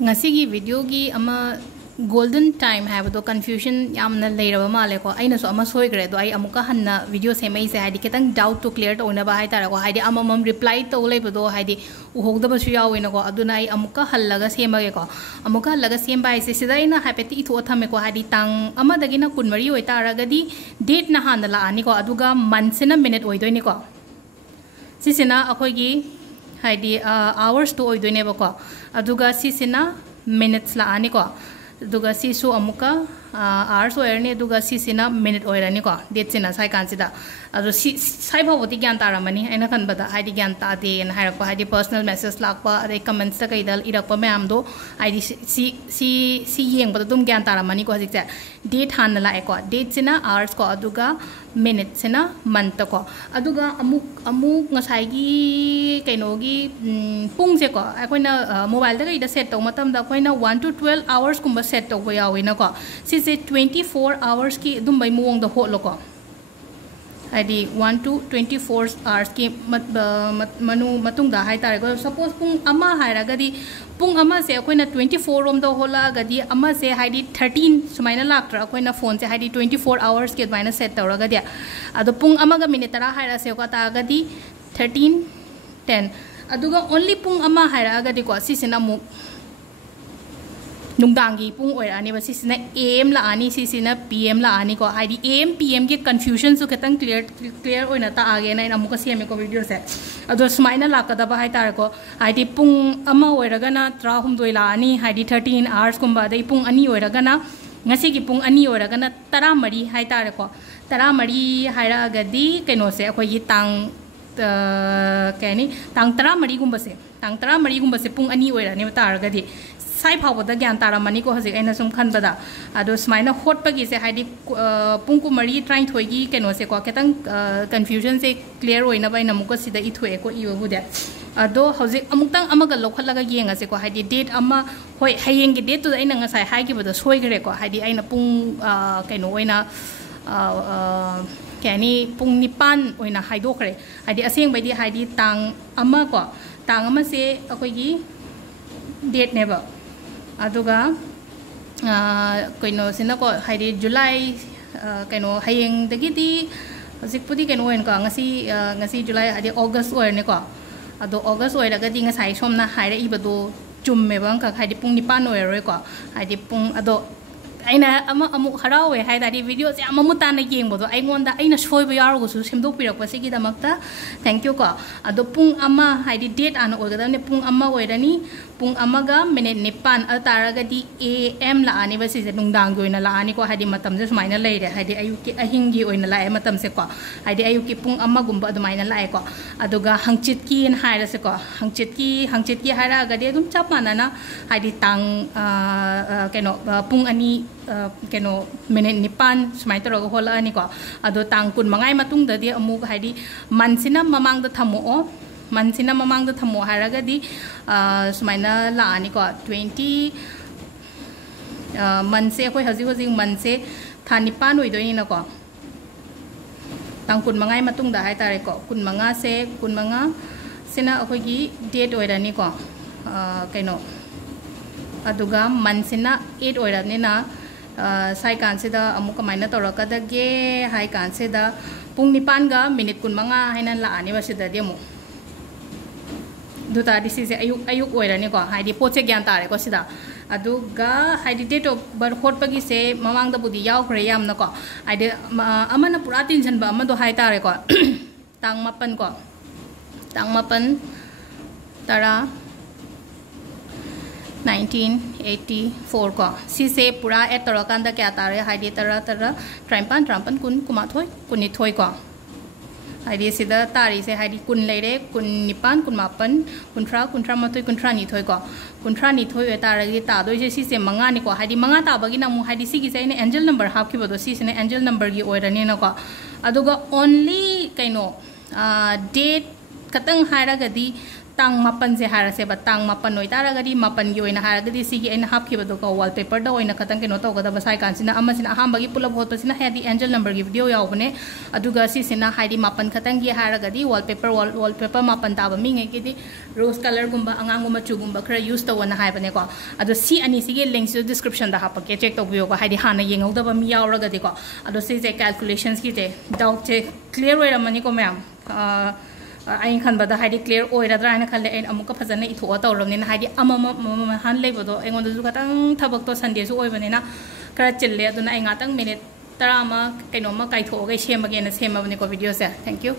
ngasi video gi ama golden time have do confusion yamna leiraba male ko aina so ama soigre do ai amuka hanna video semai se hadi ketang doubt to clear to na ba hai tara ko hadi amam reply to leba do hadi uhogda ba su yawina ko aduna ai amuka hallaga semage ko amuka hallaga sem bai se sida ina hapeti itho thame ko hadi tang ama dagina kunmari oi tara gadi date na han la ani ko aduga month na minute oi do ni ko sisina akhoi gi hadi hours to oi do ne ba ko aduga sisina minutes la ani ko duga sisu amuka hours oirani duga sisina minute oirani ko date sina sai kansida adu sai bhavoti gyan taramani aina kan bada haidi gyan ta de en haira ko haidi personal message lakpa ade comments ta kaidal irakpa ma'am do haidi si yeng bada dum gyan taramani ko hajik date han la ko date sina hours ko aduga minute sina month ko aduga amuk ngasai gi kaino gi pung se ko akoina mobile da ida set to matam da akoina 1 to 12 hours kumba set to ko yawi na ko si 24 hours ki dum bai muong da hot lo ko hadi 1 to 24 hours ki manu matung da hai tare ko suppose pung ama haira gadi pung ama se akoina 24 rom da hola gadi ama se hadi 13 sumaina laktra akoina phone se hadi 24 hours ki advaina set tawra gadi ado pung ama ga minute tara haira se ko ta gadi 13 10 aduga only pung ama haira gadi ko sisina mu nungdangi pung oirani ba sisina am la ani sisina pm la ani ko hadi am pm ge confusion su ketang clear oina ta age na ina muka seme ko video se ado smaina la kada ba hai tar ko hadi pung ama oiraga na tra hum doi la ani hadi 13 hours kumba dai pung ani oiraga na ngasi gi pung ani oiraga na tara mari hai tar ko tara mari haira gadi keno se akoi gi tang kani tang tara mari gumba se pung ani oirani tar gadi sai phawda gyan taramani ko hajik aina sum khan bada ado smaina hot pagi se haidi pungku mari trying thoigi keno se ko ketang confusion se clear oina bai namuko sida I thoe ko iwa bude ado hajik amuktang amaga lokhalaga yenga se ko haidi date ama hoi hayeng gi date to aina ngasai haigi bada soigre ko haidi aina pung keno oina kani pung nipan oina haidokre haidi aseng bai di haidi tang ama ko tang ama se akoi gi date never aduga kaino sina ko haidi July kaino hayeng dagi di hajik pudi kaino en ka ngasi July adi August oir ne ko ado August oir daga di ngasai somna haira ibado chumme bang ka haidi pung nipan oir roi ko haidi pung ado aina amu harawe hai dari video se amamu ta na yeng bodo ai ngonda aina soi ba yaro su semdok pirak pa se gi da makta thank you ko ado pung ama haidi date an orga ne pung ama oirani pung amaga minute nipan atara ga di am la ani ba si se nungdang gi oina la ani ko haidi matam je sumaina leire haidi ayuki ahingi oina la matam se ko haidi ayuki pung ama gumba adumaina la ko aduga hangchit ki en haira se ko hangchit ki haira ga de dum chap manana haidi tang keno pung ani keno minute nipan sumai to ro hola ani ko ado tang kun mangai matung da di amu haidi mansina mamang da thamo mansina mamang da thamo haraga di sumaina la ani ko 20 manse koi haji manse thanipan oi doi na ko tang kun mangai matung da hai tare ko kun manga sina akoi gi date oi rani ko keno aduga mansina 8 oi rani na sai kansida amuka maina toraka ge hai kansida pung nipan ga minute kun manga haina la ani wasida demo duta disi se ayuk oirani ko haidi poche gyan tare ko sida aduga haidi date of birth hot pagi se mamang da budi yaw khre yam na ko haidi amana pura tension ba amado hai tare ko tang mapan tara 1984 ko si se pura etorakanda kya tare haidi tara trampan kun kuma thoi kunni thoi ko haidi sida tari se haidi kun leire kun nipan kun mapan kuntra matoi kuntra ni thoi ko kuntra ni thoi etara gi ta doi je si se manga ni ko haidi manga ta bagi na mu haidi si gi se ne angel number hap ki bodo si se ne angel number gi oirani na ko aduga only kaino date katang haira gadi tang mapan se harase ba tang mapan noi taragadi mapan gi oina haragadi sigi aina hap khibado ko wallpaper da oina khatang keno to gada basai kan sina ama sina aham bagi pulap hot pasina hadi angel number gi video yaw bane aduga si sina haidi mapan khatang gi haragadi wallpaper mapan ta ba minge gi di rose color gumba angang gumba chu gumba khara use to wana hai bane ko adu si ani sigi links to description da hapake check to biyo ko haidi hana yengau da ba mi yaw ragadi ko adu si je calculations gi te doubt che clear way ramani ko ma'am I can but the Heidi clear or rather than a Amuka Pazana it water or in Heidi Amama hand labor and on the Zucatan Tabacto Sundays or Vanina Karachille, the Nangatang minute Tarama Kanoma Kaito, shame again as him of Nico videos there. Thank you.